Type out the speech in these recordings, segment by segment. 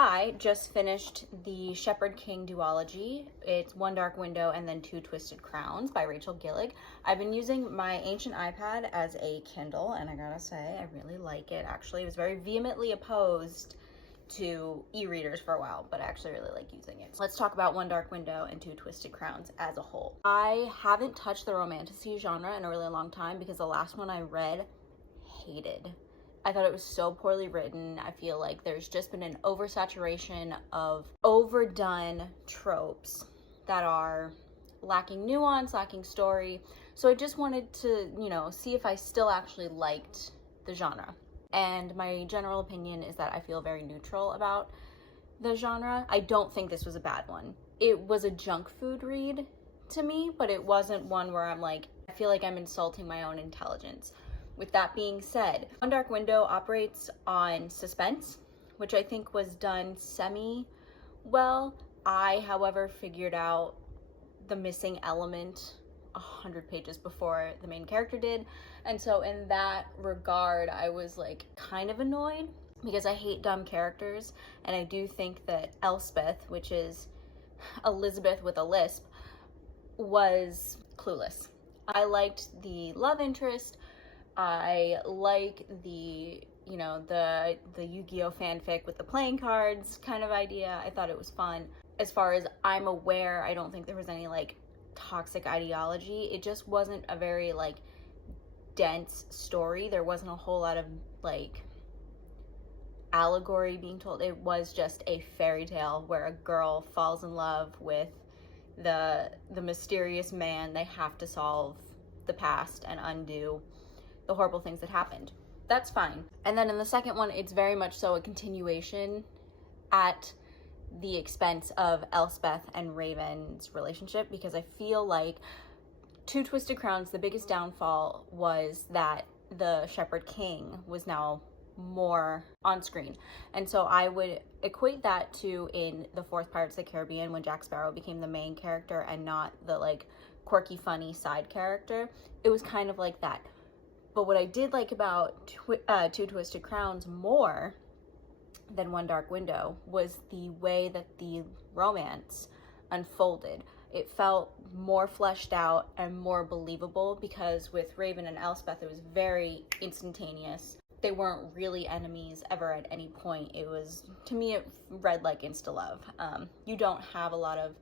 I just finished the Shepard King duology. It's One Dark Window and then Two Twisted Crowns by Rachel Gillig. I've been using my ancient iPad as a Kindle, and I gotta say, I really like it. Actually, I was very vehemently opposed to e-readers for a while, but I actually really like using it. Let's talk about One Dark Window and Two Twisted Crowns as a whole. I haven't touched the romantasy genre in a really long time because the last one I read, hated. I thought it was so poorly written. I feel like there's just been an oversaturation of overdone tropes that are lacking nuance, lacking story. So I just wanted to, see if I still actually liked the genre. And my general opinion is that I feel very neutral about the genre. I don't think this was a bad one. It was a junk food read to me, but it wasn't one where I'm like, I feel like I'm insulting my own intelligence. With that being said, One Dark Window operates on suspense, which I think was done semi-well. I, however, figured out the missing element 100 pages before the main character did. And so in that regard, I was like kind of annoyed because I hate dumb characters. And I do think that Elspeth, which is Elizabeth with a lisp, was clueless. I liked the love interest. I like the, the Yu-Gi-Oh fanfic with the playing cards kind of idea. I thought it was fun. As far as I'm aware, I don't think there was any like toxic ideology. It just wasn't a very like dense story. There wasn't a whole lot of like allegory being told. It was just a fairy tale where a girl falls in love with the mysterious man. They have to solve the past and undo the horrible things that happened. That's fine. And then in the second one, it's very much so a continuation at the expense of Elspeth and Raven's relationship, because I feel like Two Twisted Crowns, the biggest downfall was that the Shepard King was now more on screen. And so I would equate that to in the fourth Pirates of the Caribbean when Jack Sparrow became the main character and not the like quirky, funny side character. It was kind of like that. But what I did like about Two Twisted Crowns more than One Dark Window was the way that the romance unfolded. It felt more fleshed out and more believable because with Raven and Elspeth, it was very instantaneous. They weren't really enemies ever at any point. It was, to me, it read like insta-love. You don't have a lot of,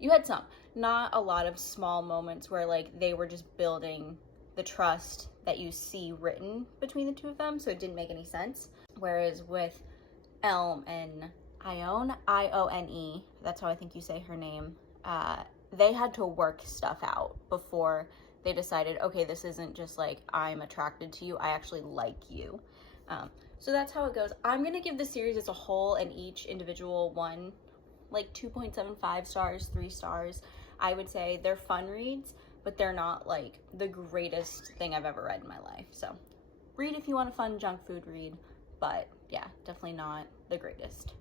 you had some, not a lot of small moments where like they were just building the trust that you see written between the two of them, so it didn't make any sense. Whereas with Elm and Ione, I-O-N-E, that's how I think you say her name, they had to work stuff out before they decided, okay, this isn't just like I'm attracted to you, I actually like you. So that's how it goes. I'm gonna give the series as a whole and each individual one like 2.75 stars, 3 stars. I would say they're fun reads, but they're not like the greatest thing I've ever read in my life. So read if you want a fun junk food read, but yeah, definitely not the greatest.